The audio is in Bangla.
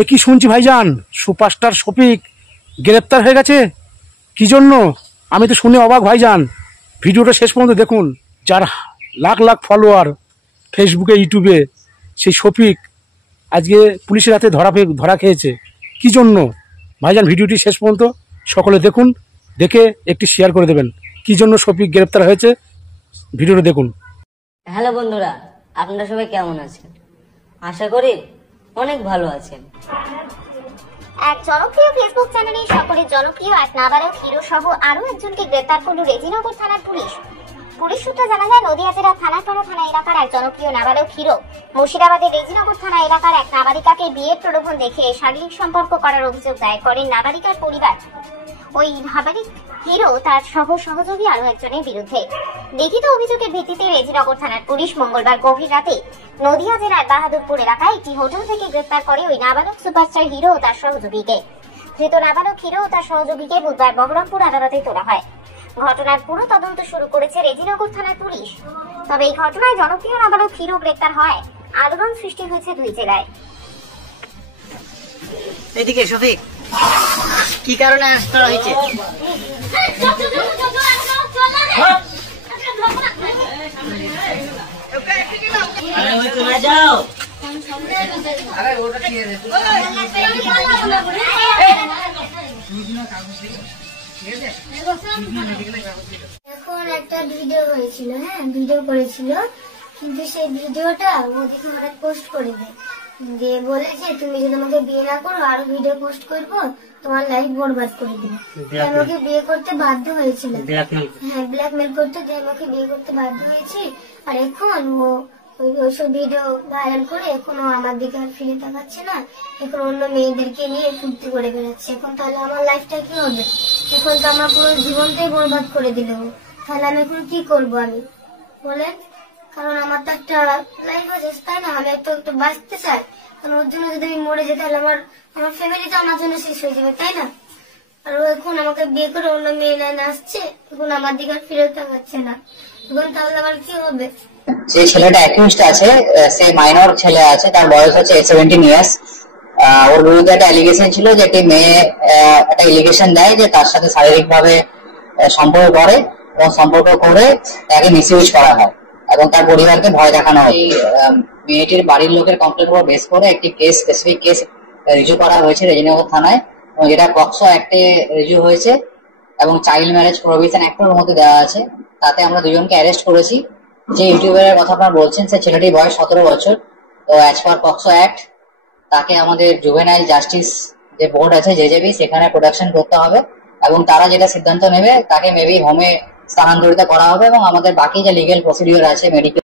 এ কি শুনছি ভাইজান, সুপারস্টার শফিক গ্রেপ্তার হয়ে গেছে? কি জন্য? আমি তো শুনে অবাক ভাইজান। ভিডিওটা শেষ পর্যন্ত দেখুন। যার লাখ লাখ ফলোয়ার ফেসবুকে, ইউটিউবে, সেই শফিক আজকে পুলিশের হাতে ধরা খেয়েছে। কি জন্য ভাইজান? ভিডিওটি শেষ পর্যন্ত সকলে দেখুন, দেখে একটি শেয়ার করে দেবেন। কি জন্য শফিক গ্রেপ্তার হয়েছে, ভিডিওটা দেখুন। হ্যালো বন্ধুরা, আপনারা সবাই কেমন আছেন? আশা করি অনেক ভালো আছেন। এক জনপ্রিয় ফেসবুক চ্যানেলে সকলের জনপ্রিয় এক নাবালক হিরো সহ আরো একজনকে গ্রেপ্তার করল রেজিনগর থানার পুলিশ। পুলিশ সূত্রে জানা যায়, নদিয়া জেলার থানাপাড়া থানা এলাকার এক জনপ্রিয় নাবালক হিরো মুর্শিদাবাদের রেজিনগর থানা এলাকার এক নাবালিকাকে বিয়ের প্রলোভন দেখে শারীরিক সম্পর্ক করার অভিযোগ দায়ের করেন নাবালিকার পরিবার। ওই নাবালিক হিরো তার সহযোগী আরো একজনের বিরুদ্ধে। লিখিত অভিযোগের ভিত্তিতে রেজিনগর থানার পুলিশ মঙ্গলবার গভীর রাতে নদিয়া জেলার বাহাদুরপুর এলাকায় একটি হোটেল থেকে গ্রেপ্তার করে ওই নাবালক সুপারস্টার হিরো ও তার সহযোগীকে। ধৃত নাবালক হিরো ও তার সহযোগীকে বুধবার বহরমপুর আদালতে তোলা হয়। ঘটনার পুরো তদন্ত শুরু করেছে রেজিনগর থানার পুলিশ। তবে এই ঘটনায় জনপ্রিয় নাবালক হিরো গ্রেপ্তার হয় আলোড়ন সৃষ্টি হয়েছে দুই জেলায়। এদিকে শফিক, কি কারণে অ্যারেস্ট করা হয়েছে? এখন একটা ভিডিও হয়েছিল, ভিডিও করেছিল, কিন্তু সেই ভিডিওটা ও দেখে অনেক পোস্ট করে দেয়, দিয়ে বলেছে তুমি যদি আমাকে বিয়ে না করো আরো ভিডিও পোস্ট করবো, তোমার লাইফ বরবাদ করে দিবে। আমাকে বিয়ে করতে বাধ্য হয়েছিল, ব্ল্যাকমেল করতে, যে আমাকে বিয়ে করতে বাধ্য হয়েছি। আর এখন ও ওইসব ভিডিও ভাইরাল করে এখনো আমার দিকে আর ফিরে তাকাচ্ছে না, এখন অন্য মেয়েদেরকে নিয়ে ফুর্তি করে বেড়াচ্ছে। এখন তাহলে আমার লাইফটা কি হবে? এখন তো আমার পুরো জীবনটাই বরবাদ করে দিল। তাহলে আমি এখন কি করবো আমি বলেন? কারণ আমার তো একটা লাইফ আছে, তাই না? আমি একটু বাঁচতে চাই, কারণ ওর জন্য যদি আমি মরে যাই তাহলে আমার ফ্যামিলি তো আমার জন্য শেষ হয়ে যাবে, তাই না? আর ও এখন আমাকে বিয়ে করে অন্য মেয়ে না আসছে, এখন আমার দিকে আর ফিরে তাকাচ্ছে না, এখন তাহলে আমার কি হবে? যে ছেলেটা অ্যাকিউজড আছে, সে মাইনর ছেলে আছে, তার বয়স হচ্ছে 17 ইয়ার্স। ওর বিরুদ্ধে একটা অ্যালিগেশন ছিল যে একটি মেয়ে একটা এলিগেশন দেয় যে তার সাথে শারীরিক ভাবে সম্পর্ক করে এবং সম্পর্ক করে তাকে মিসইউজ করা হয় এবং তার পরিবারকে ভয় দেখানো হয়। মেয়েটির বাড়ির লোকের কমপ্লেন উপর বেস করে একটি স্পেসিফিক কেস রিজু করা হয়েছে রেজিনগর থানায়, এবং যেটা পক্সো অ্যাক্টে রিজু হয়েছে এবং চাইল্ড ম্যারেজ প্রভিশন অ্যাক্টের মধ্যে দেওয়া আছে। তাতে আমরা দুজনকে অ্যারেস্ট করেছি। যে ইউটিউবারের কথা আপনারা বলছেন, সে ছেলেটির বয়স 17 বছর। তো অ্যাজ পার পক্সো অ্যাক্ট তাকে আমাদের জুভেনাইল জাস্টিস যে বোর্ড আছে, জেজেবি, সেখানে প্রোডাকশন করতে হবে এবং তারা যেটা সিদ্ধান্ত নেবে তাকে মেবি হোমে স্থানান্তরিত করা হবে এবং আমাদের বাকি যে লিগেল প্রসিডিওর আছে, মেডিকেল